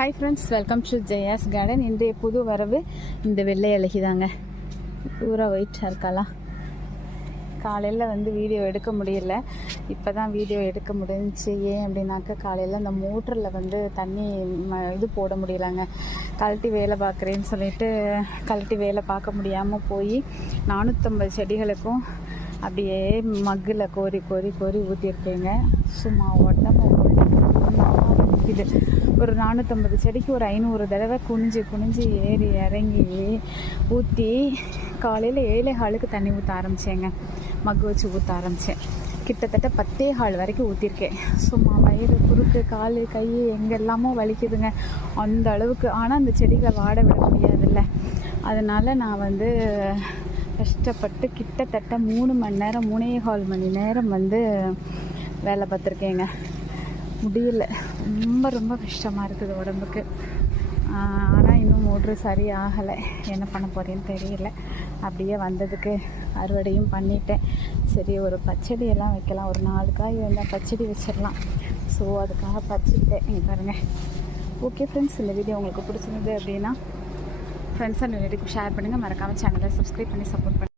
Hi friends, welcome to Jaya's garden. இன்றைய புது வரவு இந்த வெள்ளை அழகி தாங்க. பூரா ஒயிட்டாக இருக்கலாம். காலையில் வீடியோ எடுக்க முடியல. இப்போ தான் வீடியோ எடுக்க முடிஞ்சிச்சு. ஏன் அப்படின்னாக்கா, காலையில் அந்த மோட்டரில் தண்ணி இது போட முடியலைங்க. கழட்டி வேலை பார்க்குறேன்னு சொல்லிட்டு கழட்டி வேலை பார்க்க முடியாமல் போய் 450 செடிகளுக்கும் அப்படியே மக்கில் கோரி கோரி கோரி ஊற்றிருக்கேங்க. சும்மா உடம்பு இது ஒரு 450 செடிக்கு ஒரு 500 தடவை குனிஞ்சு குனிஞ்சு ஏறி இறங்கி ஊற்றி காலையில் 7:15க்கு தண்ணி ஊற்ற ஆரம்பித்தேங்க. மக்கு வச்சு ஊற்ற ஆரம்பித்தேன். கிட்டத்தட்ட 10:15 வரைக்கும் ஊற்றிருக்கேன். சும்மா வயிறு, குறுக்கு, கால், கை எங்கெல்லாமோ வலிக்குதுங்க அந்த அளவுக்கு. ஆனால் அந்த செடிகளை வாட விட முடியாதுல்ல. அதனால் நான் கஷ்டப்பட்டு கிட்டத்தட்ட 3 மணி நேரம் 3.25 மணி நேரம் வேலை பார்த்துருக்கேங்க. முடியல, ரொம்ப ரொம்ப கஷ்டமாக இருக்குது உடம்புக்கு. ஆனால் இன்னும் மோட்ரு சரியாகலை. என்ன பண்ண போகிறேன்னு தெரியல. அப்படியே வந்ததுக்கு அறுவடையும் பண்ணிட்டேன். சரி, ஒரு பச்சடியெல்லாம் வைக்கலாம். ஒரு 4 காய் வந்தால் பச்சடி வச்சிடலாம். ஸோ அதுக்காக பறிச்சுட்டேன். இங்கே பாருங்கள். ஓகே ஃப்ரெண்ட்ஸ், இந்த வீடியோ உங்களுக்கு பிடிச்சிருந்தது அப்படின்னா ஃப்ரெண்ட்ஸ் அண்ட் ரிலேட்டிவ்க்கு ஷேர் பண்ணுங்கள். மறக்காமல் சேனலை சப்ஸ்கிரைப் பண்ணி சப்போர்ட் பண்ணுங்கள்.